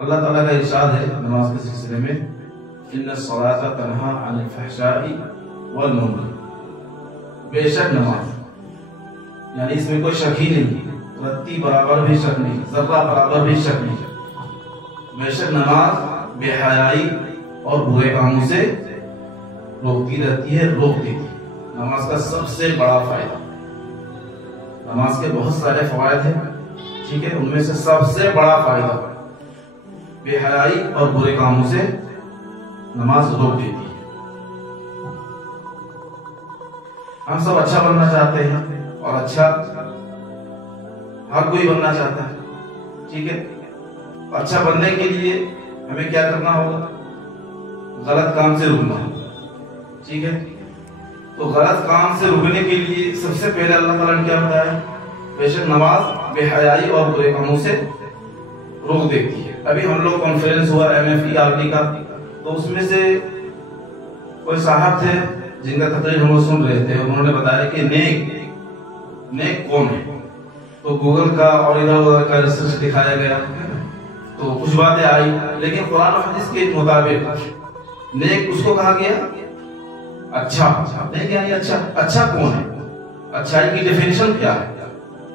अल्लाह ताला का इरशाद है नमाज के सिलसिले में, इन्ना सलाता तन्हा अनिल फहशाई वल मुनकर, बेशक नमाज, यानी इसमें कोई शक ही नहीं, रत्ती बराबर भी शक नहीं, जर्रा बराबर भी शक नहीं, बेशक नमाज बेहयाई और बुरे कामों से रोकती रहती है, रोक देती है। नमाज का सबसे बड़ा फायदा, नमाज के बहुत सारे फवायद हैं, ठीक है, उनमें से सबसे बड़ा फायदा बेहयाई और बुरे कामों से नमाज रोक देती है। हम सब अच्छा बनना चाहते हैं और अच्छा हर कोई बनना चाहता है, ठीक है। अच्छा बनने के लिए हमें क्या करना होगा? गलत काम से रुकना होगा, ठीक है। तो गलत काम से रुकने के लिए सबसे पहले अल्लाह ताला ने क्या बताया? बेशक नमाज बेहयाई और बुरे कामों से रोक देती है। अभी हम लोग कॉन्फ्रेंस हुआ MFERT का, तो उसमें से कोई साहब थे जिनका तकरीर हम लोग सुन रहे थे, उन्होंने बताया कि नेक कौन है। तो गूगल का और इधर उधर का रिसर्च दिखाया गया, तो कुछ बातें आई, लेकिन कुरान और हदीस के मुताबिक नेक उसको कहा गया अच्छा। नेक यानी अच्छा कौन है? अच्छाई की डेफिनेशन क्या है?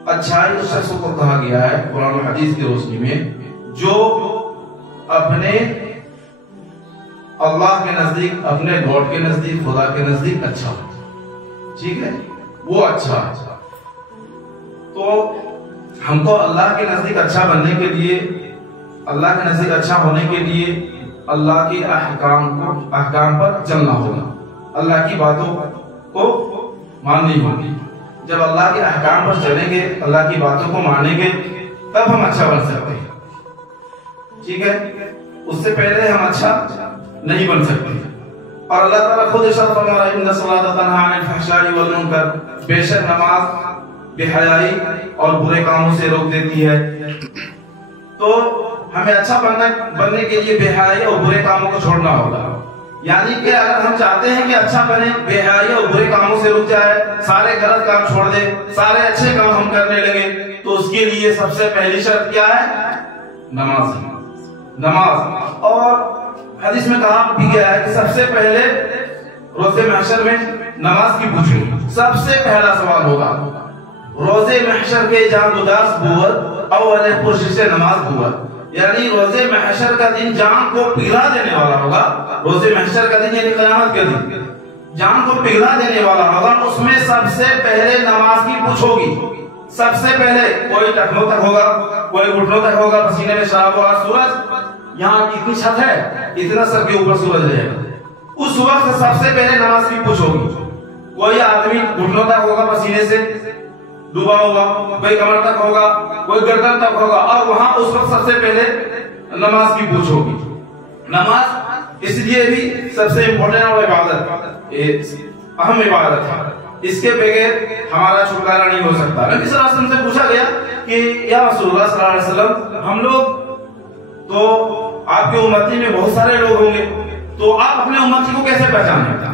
अच्छाई उस शख्स को कहा गया है कुरान और हदीस की रोशनी में जो अपने अल्लाह के नजदीक, अपने गॉड के नजदीक, खुदा के नजदीक अच्छा हो, ठीक है, वो अच्छा है। तो हमको अल्लाह के नजदीक अच्छा बनने के लिए, अल्लाह के नजदीक अच्छा होने के लिए अल्लाह के अहकाम पर चलना होगा, अल्लाह की बातों को माननी होगी। जब अल्लाह के अहकाम पर चलेंगे, अल्लाह की बातों को मानेंगे, तब हम अच्छा बन सकते हैं, ठीक है। उससे पहले हम अच्छा नहीं बन सकते। और अल्लाह ताला खुद इरशाद फरमा रहा है, इन्ना सलाता तन्हा अनिल फहशाई वल मुनकर, बेशक नमाज बेहयाई और बुरे कामों से रोक देती है। तो हमें अच्छा बनने के लिए बेहयाई और बुरे कामों को छोड़ना होगा। यानी कि अगर हम चाहते हैं कि अच्छा बने, बेहयाई और बुरे कामों से रुक जाए, सारे गलत काम छोड़ दे, सारे अच्छे काम हम करने लगे, तो उसके लिए सबसे पहली शर्त क्या है? नमाज। और हदीस में कहा भी गया है कि सबसे पहले रोजे महशर में नमाज की पूछेंगे। सबसे पहला सवाल होगा रोजे महशर के जानगुदार बुअत अव्वल पुरशिश नमाज बुअत, यानी रोजे महशर का दिन जान को पिघला देने वाला होगा। रोजे महशर का दिन यानी क़यामत के दिन जान को पिघला देने वाला होगा। उसमें सबसे पहले नमाज की पूछोगी। सबसे पहले कोई टखनों तक होगा, कोई घुटनों तक होगा, पसीने में शराब होगा, सूरज यहाँ कितनी छत है, इतना सर के ऊपर सूरज रहेगा। उस वक्त सबसे पहले नमाज की पूछोगी। कोई आदमी घुटनों तक होगा, पसीने से डूबा हुआ, कोई कमर तक होगा, कोई गर्दन तक होगा, और वहां उस वक्त सबसे पहले नमाज की पूछोगी। नमाज इसलिए भी सबसे इम्पोर्टेंट और इबादत, अहम इबादत है। इसके बगैर हमारा छुटकारा नहीं हो सकता। नबी सल्लल्लाहु अलैहि वसल्लम से पूछा गया कि या रसूलुल्लाह सल्लल्लाहु अलैहि वसल्लम, हम लोग तो आपके उम्मती में बहुत सारे लोग होंगे, तो आप अपने उम्मती को कैसे पहचानेंगे?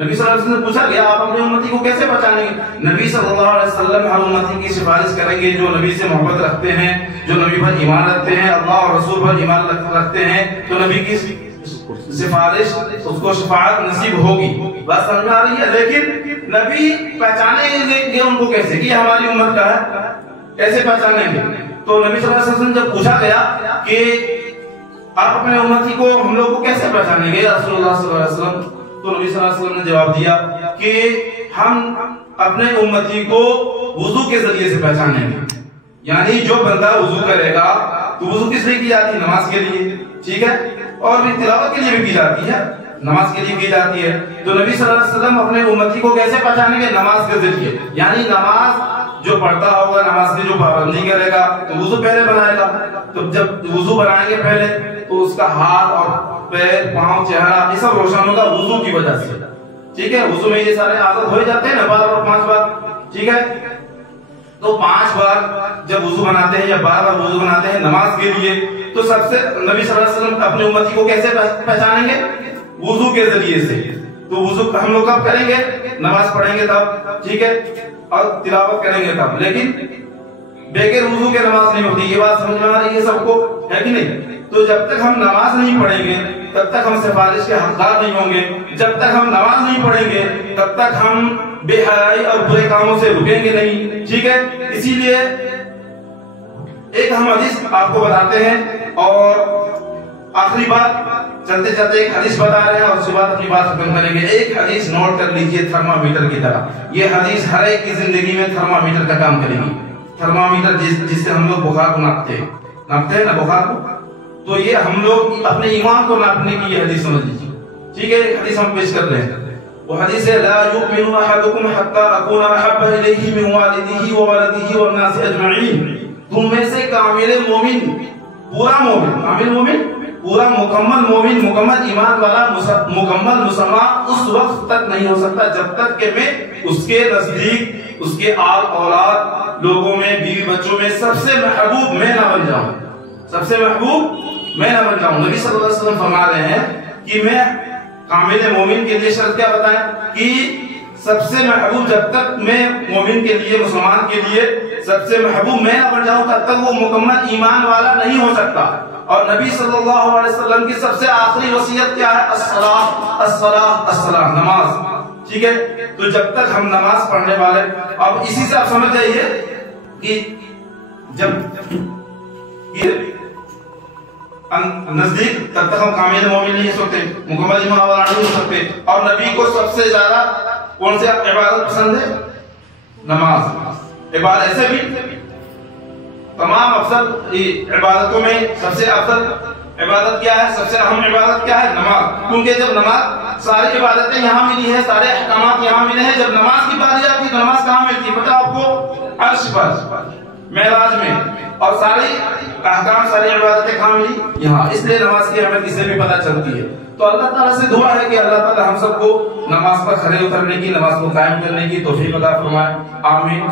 नबी सल्लल्लाहु अलैहि वसल्लम से पूछा गया, आप अपने उम्मती को कैसे पहचानेंगे? नबी सल्लल्लाहु अलैहि वसल्लम हर उम्मती की सिफारिश करेंगे जो नबी से मोहब्बत रखते हैं, जो नबी पर ईमान रखते हैं, अल्लाह और रसूल पर ईमान रखते हैं, तो नबी की सिफारिश, उसको शफाअत नसीब होगी। बात समझ में आ रही है? लेकिन नबी पहचानेंगे उनको कैसे कि हमारी उम्मत का है, कैसे पहचानेंगे? तो नबी सल्लल्लाहु अलैहि वसल्लम जब पूछा गया कि आप अपने उम्मती को, हम लोग को कैसे पहचानेंगे रसूलुल्लाह सल्लल्लाहु अलैहि वसल्म, तो नबी सल्लल्लाहु अलैहि वसल्लम ने जवाब दिया कि हम अपने उम्मती को वुजू के जरिए से पहचानेंगे। यानी जो बंदा वुजू करेगा, तो वुजू किस लिए की जाती है? नमाज के लिए, ठीक है, और भी तिलावत के लिए भी की जाती है, नमाज के लिए की जाती है। तो नबी सल्लल्लाहु अलैहि वसल्लम अपने उम्मती को कैसे पहचानेंगे? नमाज के जरिए। यानी नमाज जो पढ़ता होगा, नमाज की जो पाबंदी करेगा, तो वुजू पहले बनाएगा। तो जब वुजू बनाएंगे पहले, तो उसका हाथ और पैर, पांव, चेहरा ये सब रोशन होगा वुजू की वजह से, ठीक है। वुजू में ये सारे आदत हो जाते हैं ना, बार बार 5 बार, ठीक है। तो 5 बार जब वुजू बनाते हैं या बार बार वुजू बनाते हैं नमाज के लिए, तो सबसे नबी सल्लल्लाहु अलैहि वसल्लम अपने उम्मती को कैसे पहचानेंगे? वुजू के जरिए से। तो वुजू हम लोग कब करेंगे? नमाज पढ़ेंगे तब, ठीक है, और तिलावत करेंगे तब। लेकिन बगैर वुजू के नमाज नहीं होती। ये बात समझ में आ रही है सबको, है कि नहीं? तो जब तक हम नमाज नहीं पढ़ेंगे तब तक हम सिफारिश के हकदार नहीं होंगे। जब तक हम नमाज नहीं पढ़ेंगे तब तक हम बेहयाई और बुरे कामों से रुकेंगे नहीं। ठीक है, इसीलिए एक हम हदीस आपको बताते हैं और आखिरी बात, चलते चलते एक हदीस बता रहे हैं और उसके बाद अपनी बात खत्म करेंगे। एक हदीस नोट कर लीजिए थर्मामीटर की तरह। ये हदीस हर एक की जिंदगी में थर्मामीटर का काम करेगी। थर्मामीटर जिससे हम लोग बुखार को नापते हैं ना, बुखार को, तो ये हम लोग अपने ईमान को नापने की ये हदीस समझ लीजिए। ठीक है, एक हदीस हम पेश कर रहे हैं। वो हदीस है, ला युमिनु अहदुकुम हत्ता अकूना अहब्बा इलैहि मिन वालिदिही व वलदिही व अन्नासि अजमईन। तुम में से कामिल मोमिन, पूरा मोमिन, कामिल मोमिन, पूरा मुकम्मल मोमिन, मुकम्मल ईमान वाला, मुकम्मल मुसलमान उस वक्त तक नहीं हो सकता जब तक कि मैं उसके नजदीक, उसके आल औलाद, लोगों में, बीवी बच्चों में सबसे महबूब मैं ना बन जाऊं, सबसे महबूब मैं ना बन जाऊं। नबी सल्लल्लाहु अलैहि वसल्लम फरमा रहे हैं कि मैं कामिल मोमिन के लिए शर्त क्या बताएं कि सबसे महबूब, जब तक मैं मोमिन के लिए, मुसलमान के लिए सबसे महबूब मैं ना बन जाऊं तब तक वो मुकम्मल ईमान वाला नहीं हो सकता। और नबी सल्लल्लाहु अलैहि वसल्लम की सबसे आखिरी वसीयत क्या है? अस्सलाह, अस्सलाह, अस्सलाह, नमाज। ठीक है, तो जब तक हम नमाज पढ़ने वाले, अब इसी से आप समझ जाइए कि जब नजदीक तब तक हम कामिल मोमिन नहीं हो सकते, मुकम्मल ईमान वाला नहीं हो सकते। और नबी को सबसे ज्यादा कौन सी इबादत पसंद है? नमाज। इबादत ऐसे भी तमाम अफजल इबादतों में सबसे अफजल इबादत क्या है? सबसे अहम इबादत क्या है? नमाज। क्योंकि जब नमाज, सारी इबादतें यहाँ मिली है, सारे अहकामात यहाँ मिले हैं, जब नमाज की बात आती है तो नमाज कहाँ मिलती है? पता आपको? अर्श पर, मेराज में। और सारी अहकाम, सारी इबादतें कहाँ मिली? यहाँ। इसलिए नमाज की अहमियत इससे भी पता चलती है। तो अल्लाह ताला से दुआ है कि अल्लाह ताला हम सबको नमाज पर खड़े उतरने की, नमाज को कायम करने की तौफीक अता फरमाए। आमीन।